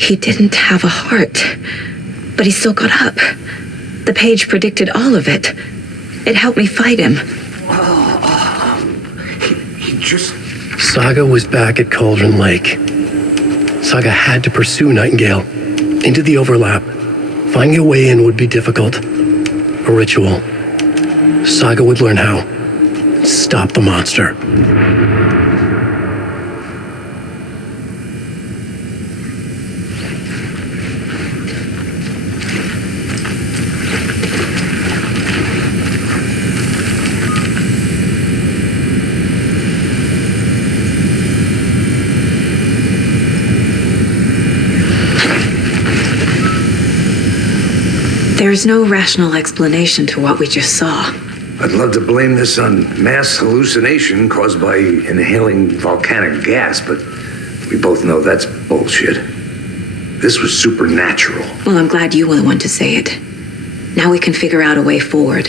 He didn't have a heart, but he still got up. The page predicted all of it. It helped me fight him. He just... Saga was back at Cauldron Lake. Saga had to pursue Nightingale into the overlap. Finding a way in would be difficult. A ritual. Saga would learn how. Stop the monster. There's no rational explanation to what we just saw. I'd love to blame this on mass hallucination caused by inhaling volcanic gas, but we both know that's bullshit. This was supernatural. Well, I'm glad you were the one to say it. Now we can figure out a way forward.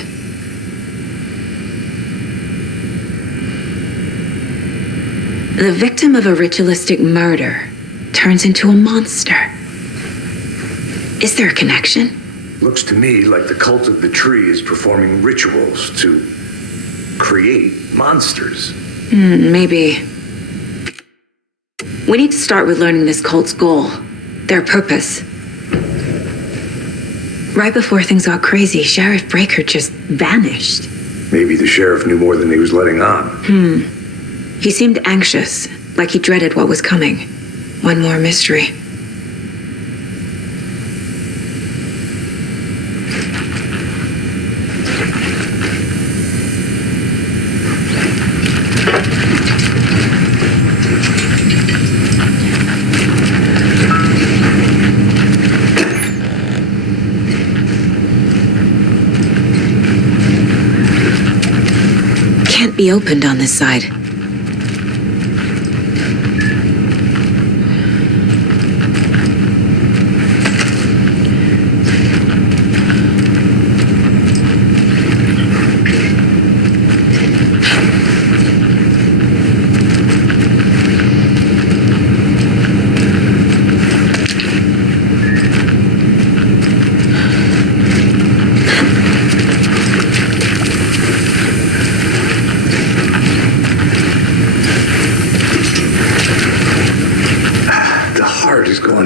The victim of a ritualistic murder turns into a monster. Is there a connection? Looks to me like the cult of the tree is performing rituals to create monsters. Maybe. We need to start with learning this cult's goal, their purpose. Right before things got crazy, Sheriff Breaker just vanished. Maybe the sheriff knew more than he was letting on. He seemed anxious, like he dreaded what was coming. One more mystery. Can't be opened on this side.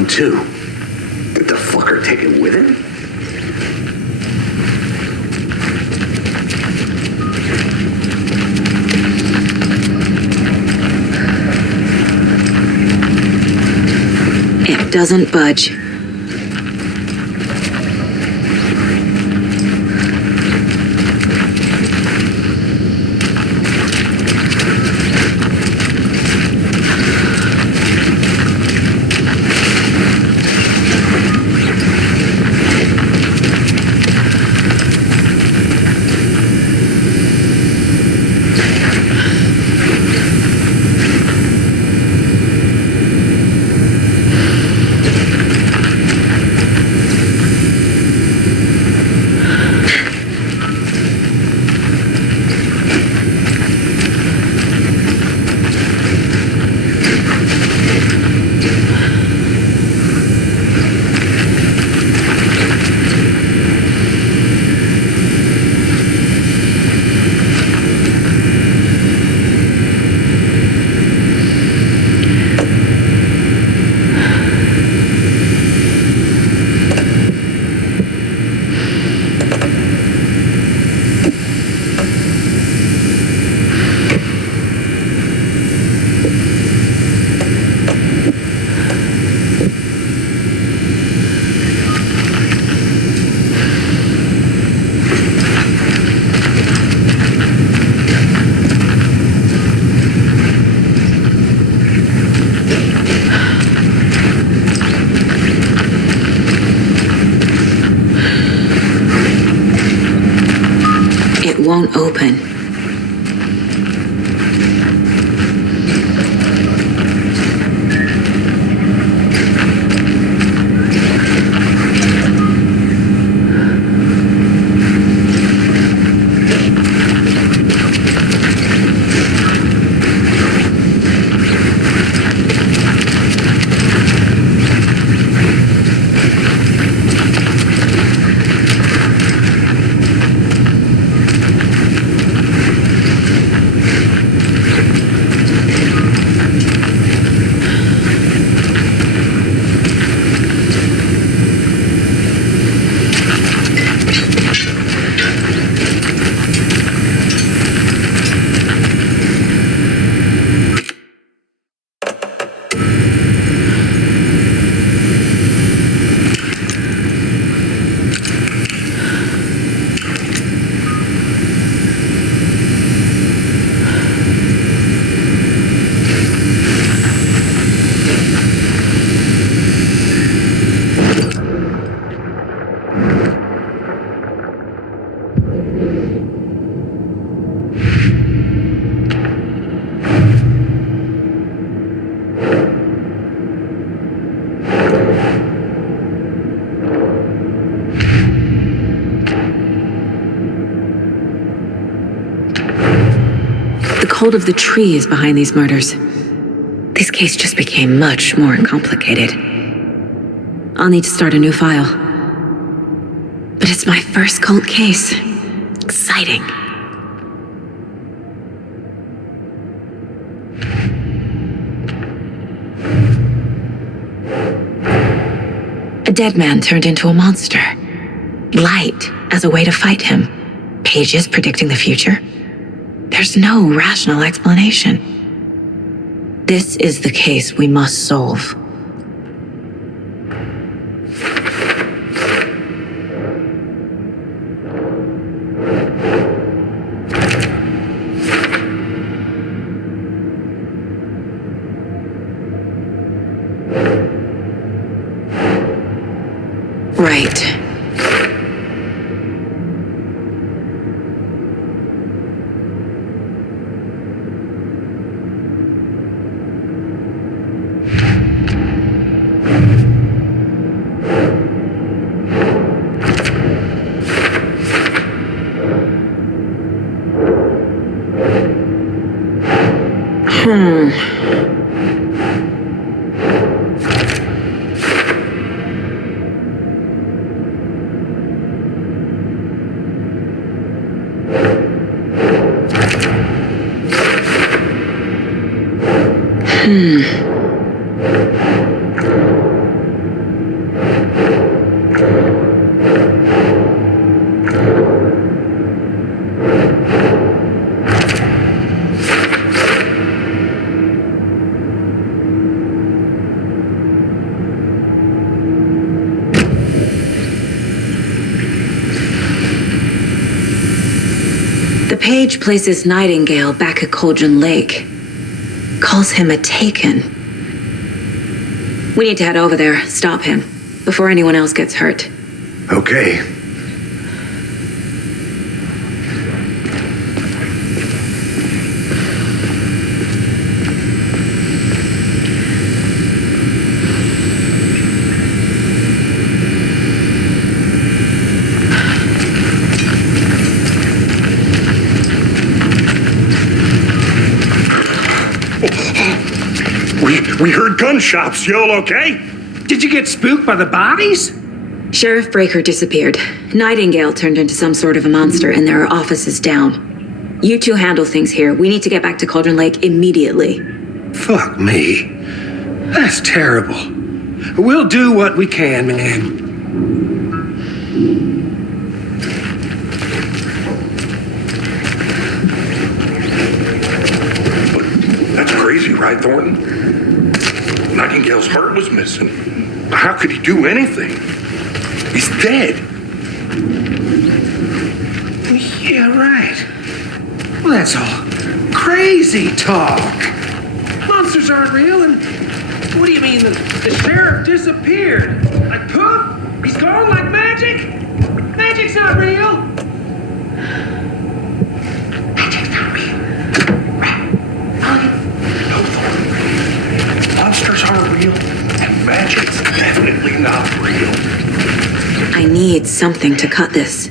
Too. Did the fucker take it with him? It doesn't budge. Won't open. hold of the trees behind these murders. This case just became much more complicated. I'll need to start a new file. But it's my first cult case. Exciting. A dead man turned into a monster. Light as a way to fight him. Pages predicting the future. There's no rational explanation. This is the case we must solve. Right. The page places Nightingale back at Cauldron Lake. Calls him a Taken. We need to head over there, stop him, before anyone else gets hurt. Okay. We heard gunshots. You all okay? Did you get spooked by the bodies? Sheriff Breaker disappeared. Nightingale turned into some sort of a monster, and there are offices down. You two handle things here. We need to get back to Cauldron Lake immediately. Fuck me. That's terrible. We'll do what we can, man. That's crazy, right, Thornton? Nightingale's heart was missing. How could he do anything? He's dead. Yeah, right. Well, that's all crazy talk. Monsters aren't real, and what do you mean the sheriff disappeared? Like poof? He's gone like magic? Magic's not real. Magic's not real. No, Thornton. Monsters aren't real, and magic's definitely not real. I need something to cut this.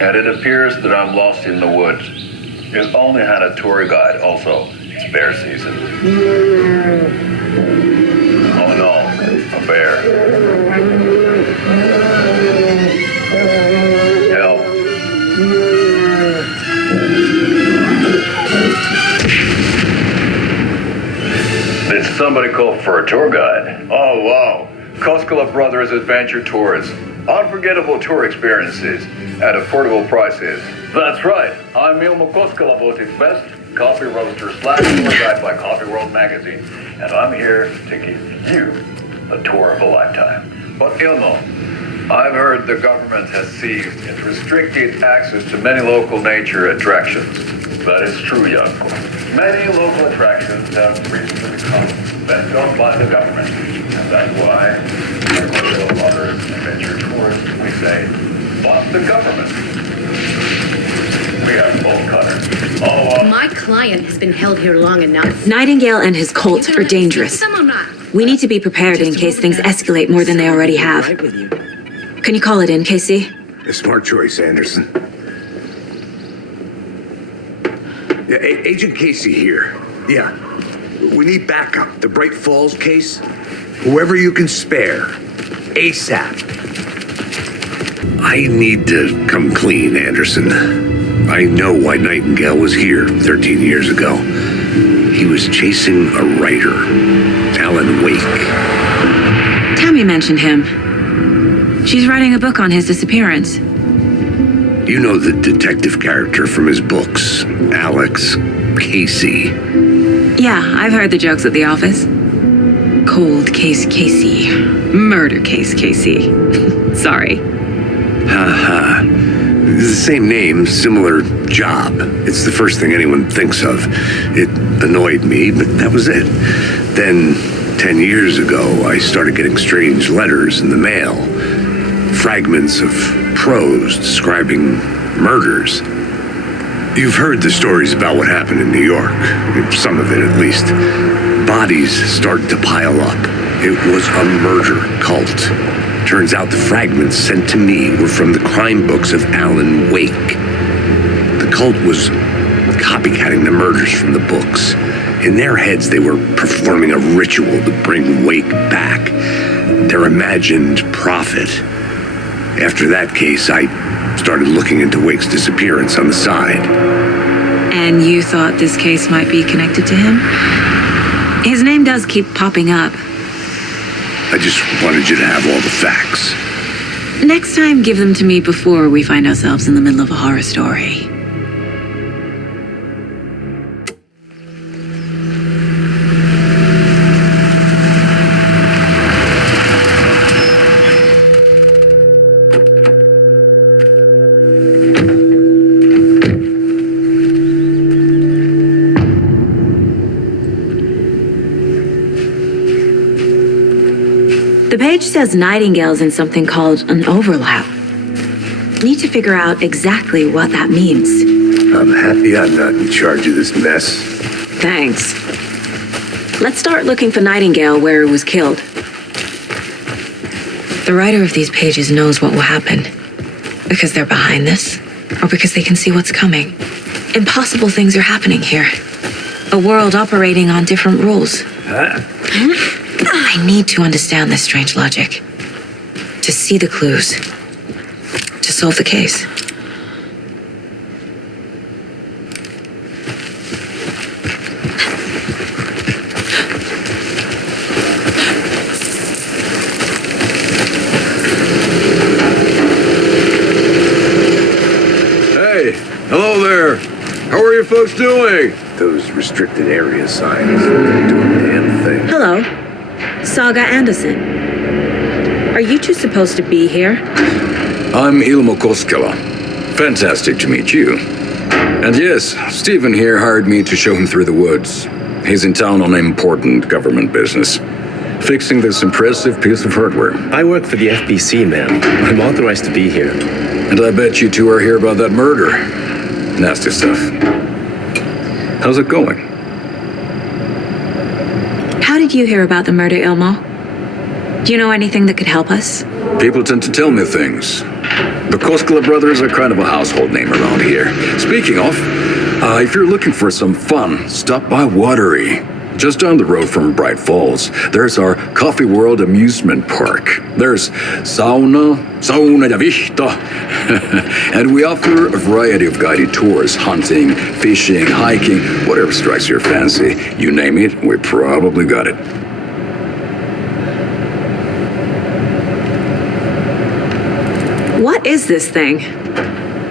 And it appears that I'm lost in the woods. You've only had a tour guide also. It's bear season. Oh no, a bear. Help. Tour guide. Oh, wow. Koskela Brothers Adventure Tours. Unforgettable tour experiences at affordable prices. That's right. I'm Ilmo Koskela, Baltic's best coffee roaster / tour guide by Coffee World magazine. And I'm here to give you the tour of a lifetime. But Ilmo, I've heard the government has seized and restricted access to many local nature attractions. That is true, Janko. Many local attractions have recently become bent on by the government. And that's why, like all other adventure tours, we say, fuck the government. We have bolt cutters. My client has been held here long enough. Nightingale and his cult You are gonna dangerous. stick them or not? We need to be prepared in case things escalate more than they already have. Can you call it in, Casey? A smart choice, Anderson. Yeah, Agent Casey here. Yeah. We need backup. The Bright Falls case. Whoever you can spare. ASAP. I need to come clean, Anderson. I know why Nightingale was here 13 years ago. He was chasing a writer, Alan Wake. Tammy mentioned him. She's writing a book on his disappearance. You know the detective character from his books, Alex Casey. Yeah, I've heard the jokes at the office. Cold case Casey. Murder case Casey. Sorry. Haha. The same name, similar job. It's the first thing anyone thinks of. It annoyed me, but that was it. Then, 10 years ago, I started getting strange letters in the mail. Fragments of prose describing murders. You've heard the stories about what happened in New York. Some of it, at least. Bodies started to pile up. It was a murder cult. Turns out the fragments sent to me were from the crime books of Alan Wake. The cult was copycatting the murders from the books. In their heads, they were performing a ritual to bring Wake back. Their imagined prophet. After that case, I started looking into Wake's disappearance on the side. And you thought this case might be connected to him? His name does keep popping up. I just wanted you to have all the facts. Next time, give them to me before we find ourselves in the middle of a horror story. The page says Nightingale's in something called an overlap. Need to figure out exactly what that means. I'm happy I'm not in charge of this mess. Thanks. Let's start looking for Nightingale where he was killed. The writer of these pages knows what will happen. Because they're behind this, or because they can see what's coming. Impossible things are happening here. A world operating on different rules. I need to understand this strange logic. To see the clues. To solve the case. Hey, hello there. How are you folks doing? Those restricted area signs don't do a damn thing. Hello. Saga Anderson. Are you two supposed to be here? I'm Ilmo Koskela. Fantastic to meet you. And yes, Stephen here hired me to show him through the woods. He's in town on important government business, fixing this impressive piece of hardware. I work for the FBC, ma'am. I'm authorized to be here. And I bet you two are here about that murder. Nasty stuff. How's it going? How did you hear about the murder, Ilmo? Do you know anything that could help us? People tend to tell me things. The Koskela brothers are kind of a household name around here. Speaking of, if you're looking for some fun, stop by Watery. Just down the road from Bright Falls, there's our Coffee World amusement park. There's sauna de vista. And we offer a variety of guided tours, hunting, fishing, hiking, whatever strikes your fancy. You name it, we probably got it. What is this thing?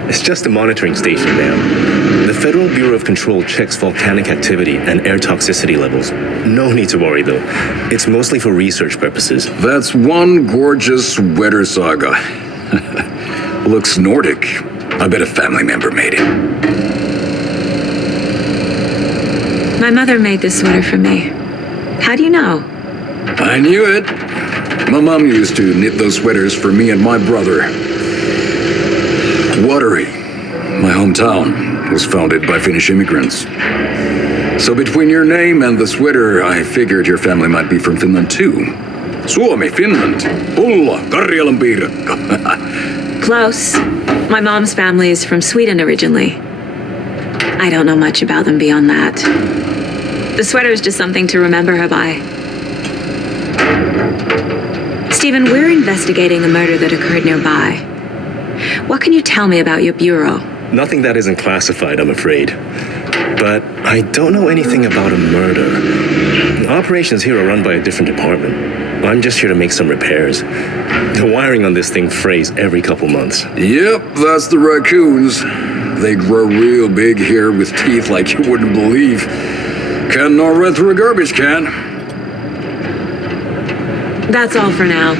It's just a monitoring station, ma'am. The Federal Bureau of Control checks volcanic activity and air toxicity levels. No need to worry, though. It's mostly for research purposes. That's one gorgeous sweater, Saga. Looks Nordic. I bet a family member made it. My mother made this sweater for me. How do you know? I knew it. My mom used to knit those sweaters for me and my brother. Watery, my hometown, was founded by Finnish immigrants. So between your name and the sweater, I figured your family might be from Finland too. Suomi, Finland. Ulla, Karjalan piirakka. Close. My mom's family is from Sweden originally. I don't know much about them beyond that. The sweater is just something to remember her by. Stephen, we're investigating a murder that occurred nearby. What can you tell me about your bureau? Nothing that isn't classified, I'm afraid. But I don't know anything about a murder. The operations here are run by a different department. I'm just here to make some repairs. The wiring on this thing frays every couple months. Yep, that's the raccoons. They grow real big here with teeth like you wouldn't believe. Can't nor run through a garbage can. That's all for now.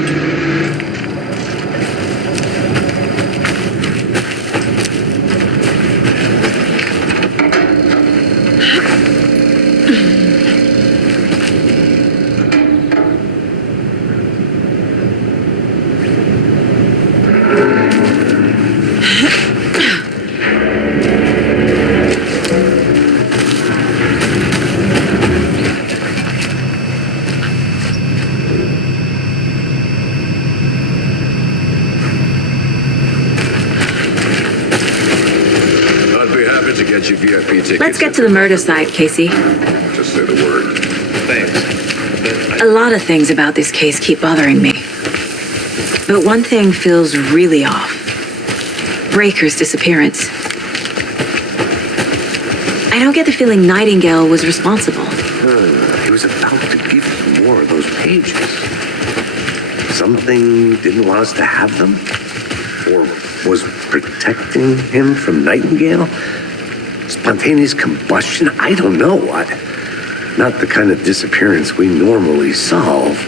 Let's get to the murder site, Casey. Just say the word. Thanks. A lot of things about this case keep bothering me. But one thing feels really off. Breaker's disappearance. I don't get the feeling Nightingale was responsible. He was about to give you more of those pages. Something didn't want us to have them? Or was protecting him from Nightingale? Spontaneous combustion? I don't know what. Not the kind of disappearance we normally solve.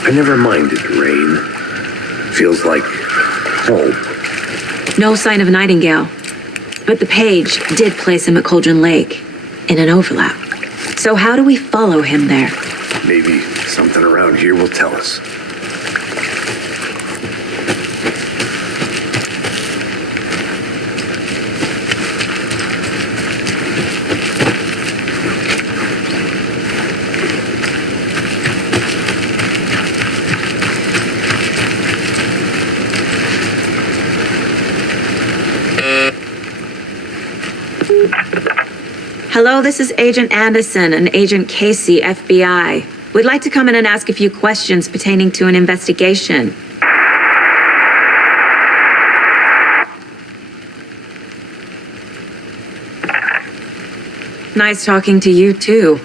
I never minded rain. Feels like home. No sign of Nightingale. But the page did place him at Cauldron Lake, in an overlap. So how do we follow him there? Maybe something around here will tell us. Hello, this is Agent Anderson and Agent Casey, FBI. We'd like to come in and ask a few questions pertaining to an investigation. Nice talking to you, too.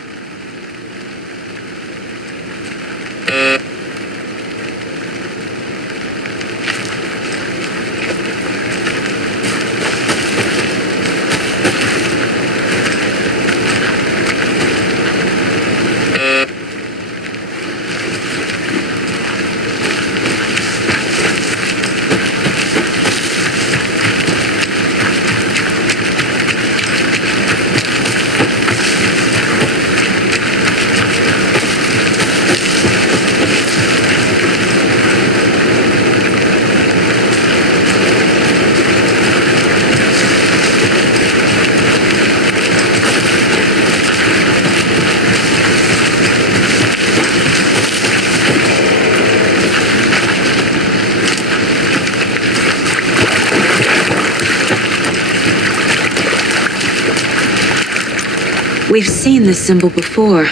We've seen this symbol before.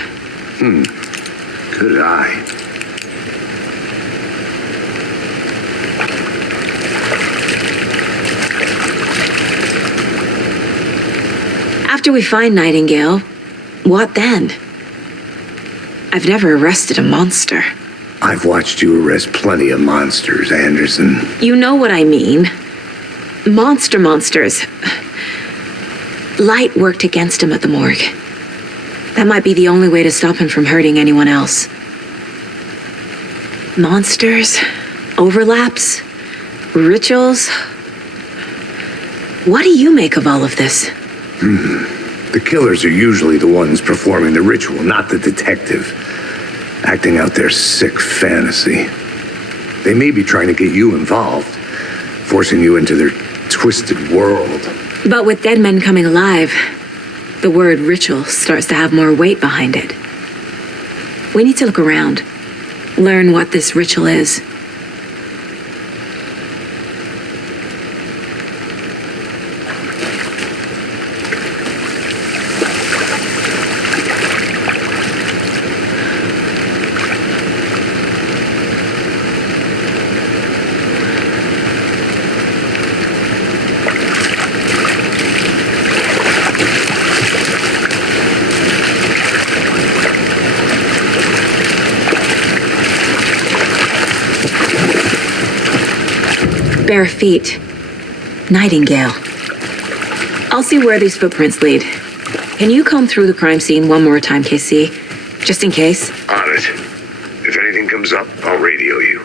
Good eye. After we find Nightingale, what then? I've never arrested a monster. I've watched you arrest plenty of monsters, Anderson. You know what I mean. Monsters. Light worked against him at the morgue. That might be the only way to stop him from hurting anyone else. Monsters, overlaps, rituals. What do you make of all of this? The killers are usually the ones performing the ritual, not the detective. Acting out their sick fantasy. They may be trying to get you involved, forcing you into their twisted world. But with dead men coming alive, the word ritual starts to have more weight behind it. We need to look around, learn what this ritual is. Bare feet. Nightingale. I'll see where these footprints lead. Can you comb through the crime scene one more time, KC? Just in case? On it. If anything comes up, I'll radio you.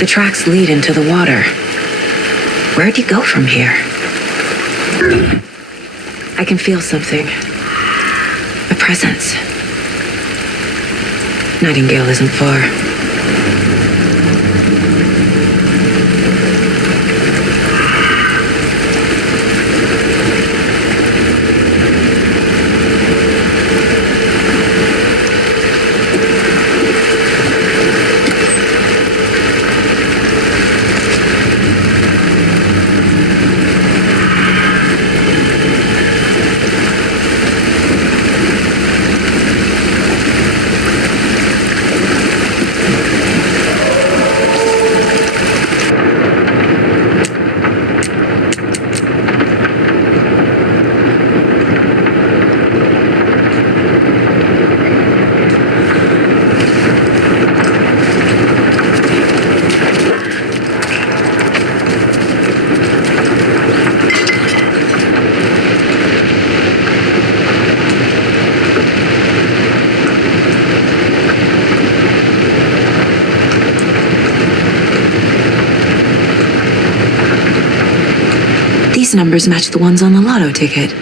The tracks lead into the water. Where'd you go from here? I can feel something. A presence. Nightingale isn't far. These numbers match the ones on the lotto ticket.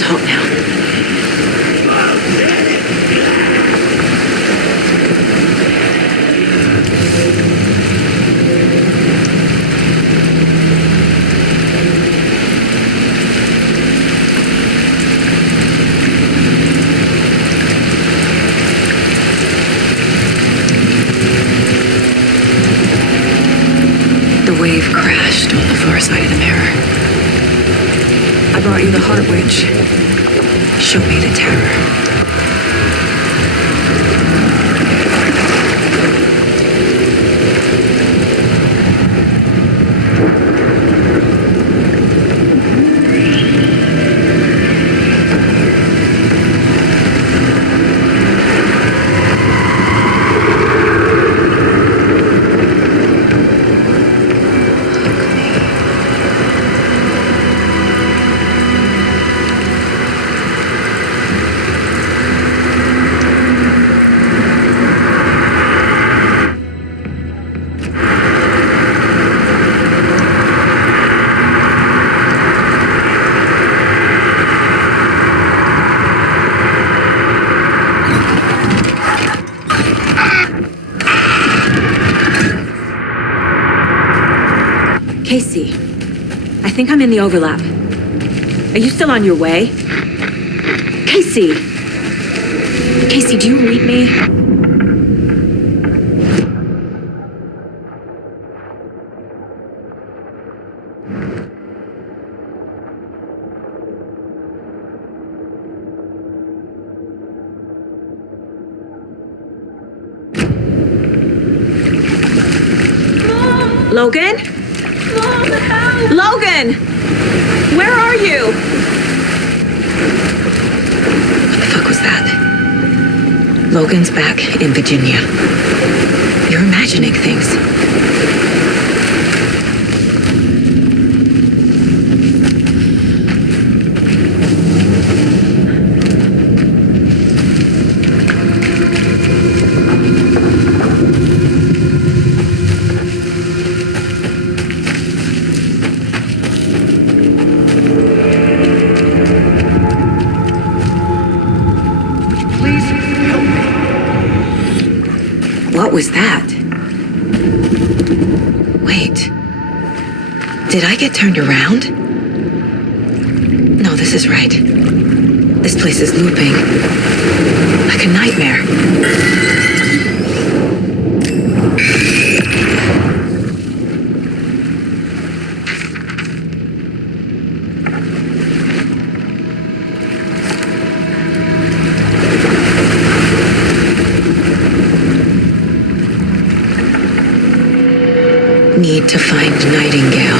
talk now. The wave crashed on the far side of the mirror. I brought you the Heart Witch. Show me the terror. Casey, I think I'm in the overlap. Are you still on your way? Casey! Casey, do you read me? Logan? Mom, help! Logan! Where are you? What the fuck was that? Logan's back in Virginia. You're imagining things. What was that? Wait. Did I get turned around? No, this is right. This place is looping. Like a nightmare. Need to find Nightingale.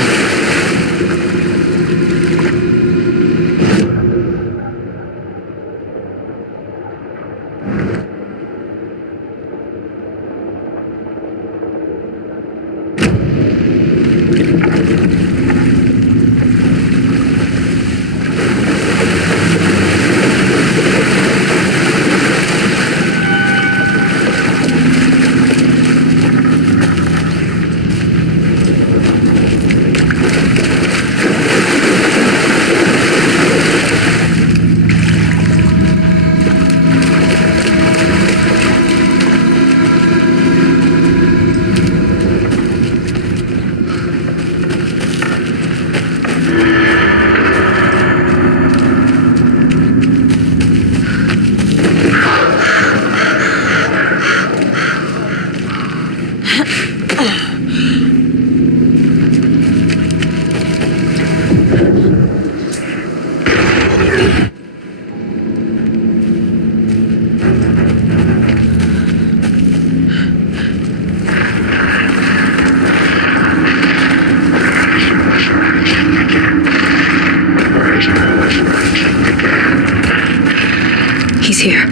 He's here.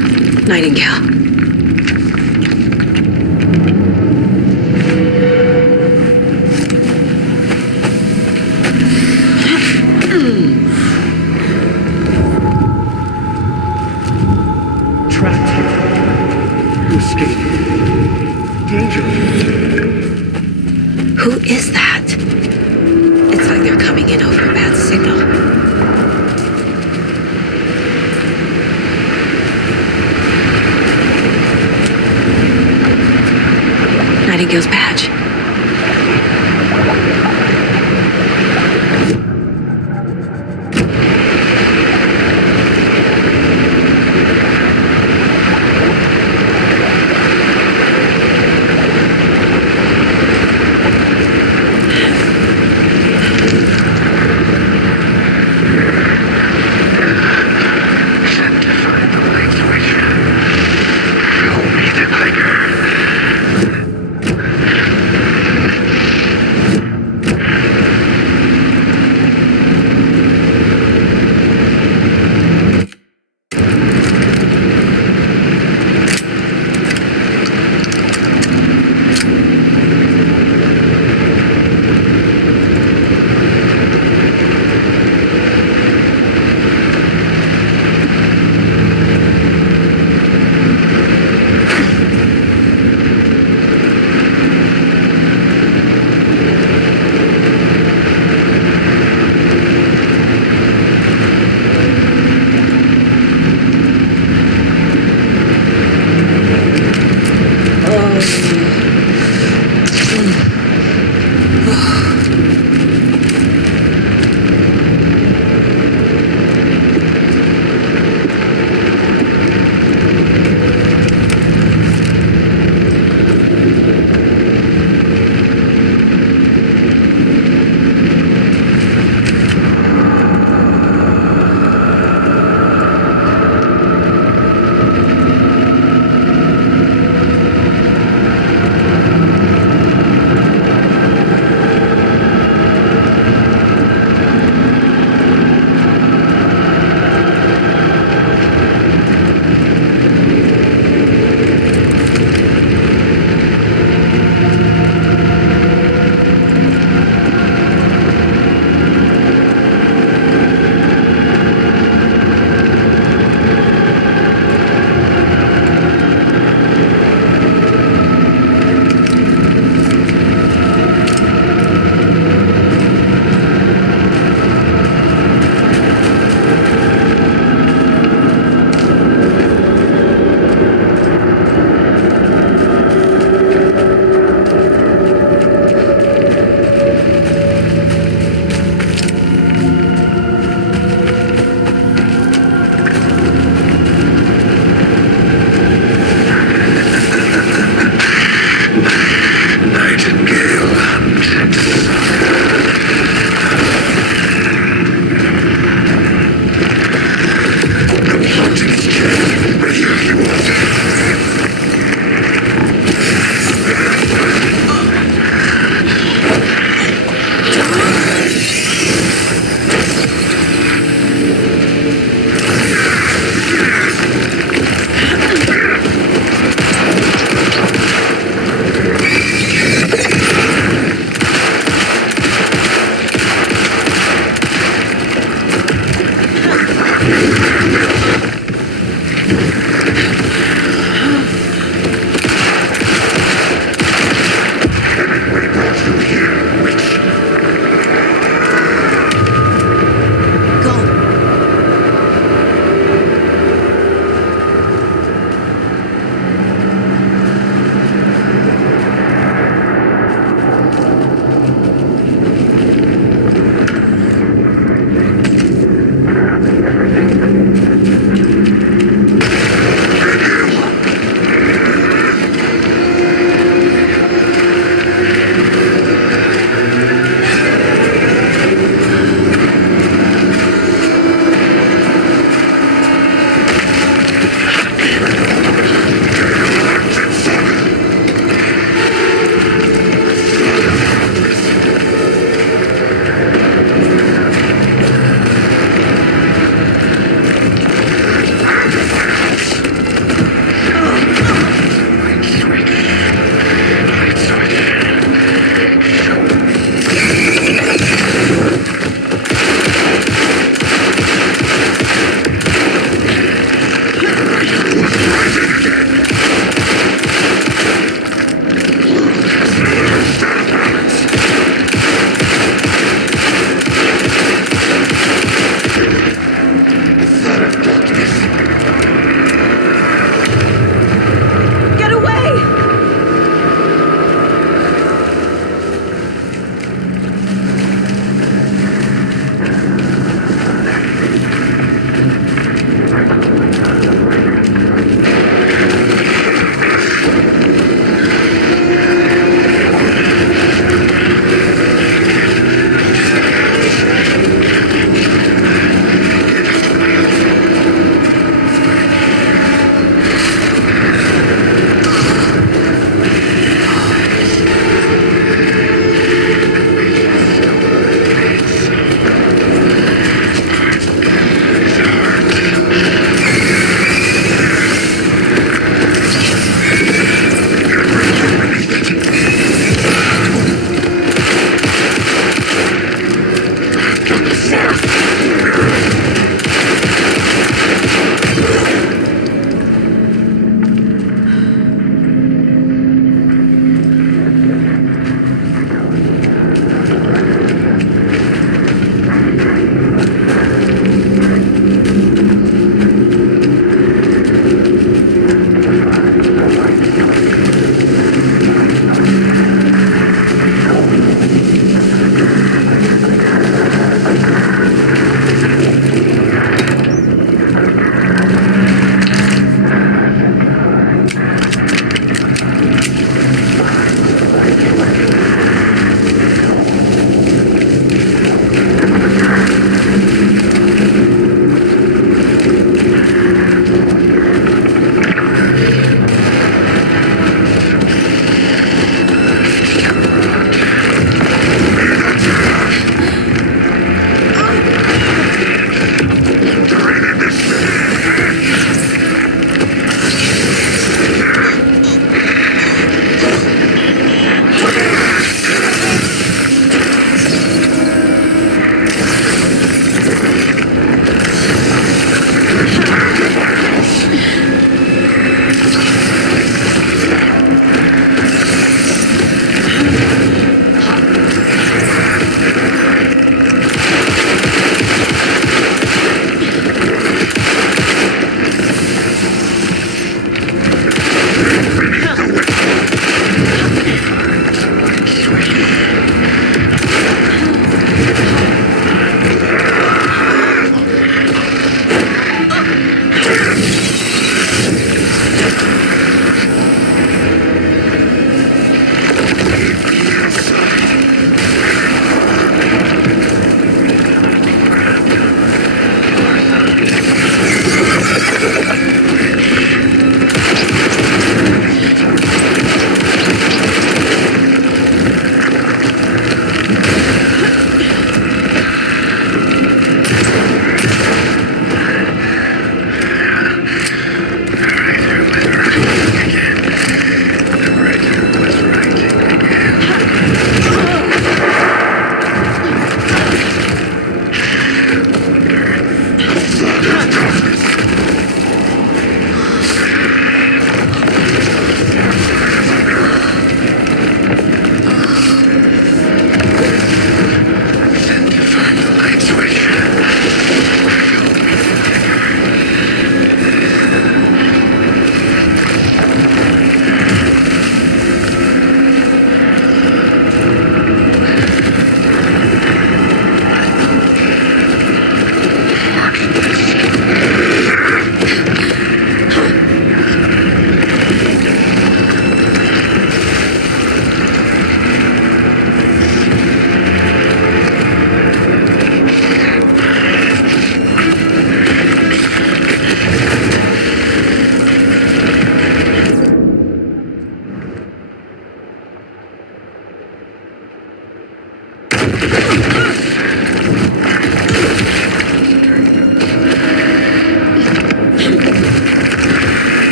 Nightingale. Trapped here. You escaped. Danger. Who is that? It's like they're coming in over a bad signal. Nightingale's badge.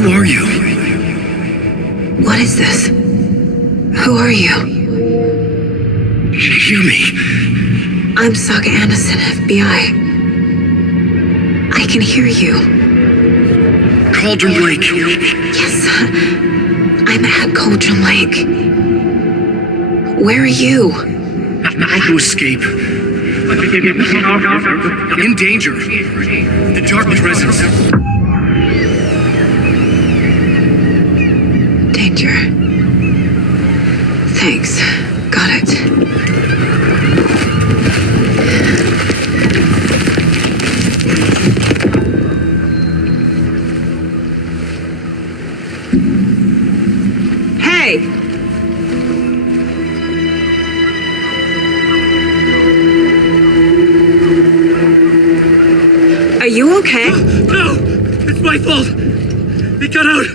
Who are you? What is this? Who are you? Hear me. I'm Saga Anderson, FBI. I can hear you. Cauldron Lake. Yes, I'm at Cauldron Lake. Where are you? How to escape. In danger. The dark presence. Danger. Thanks. Got it. Hey! Are you okay? No! It's my fault! It got out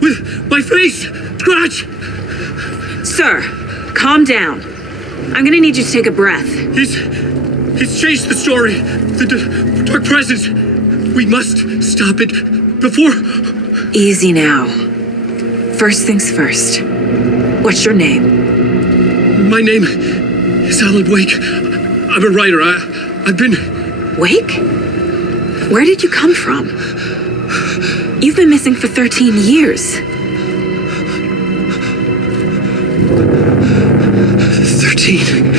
with my face! Scratch! Sir, calm down. I'm gonna need you to take a breath. He's changed the story. The dark presence. We must stop it before... Easy now. First things first. What's your name? My name is Alan Wake. I'm a writer. I've been... Wake? Where did you come from? You've been missing for 13 years. 13?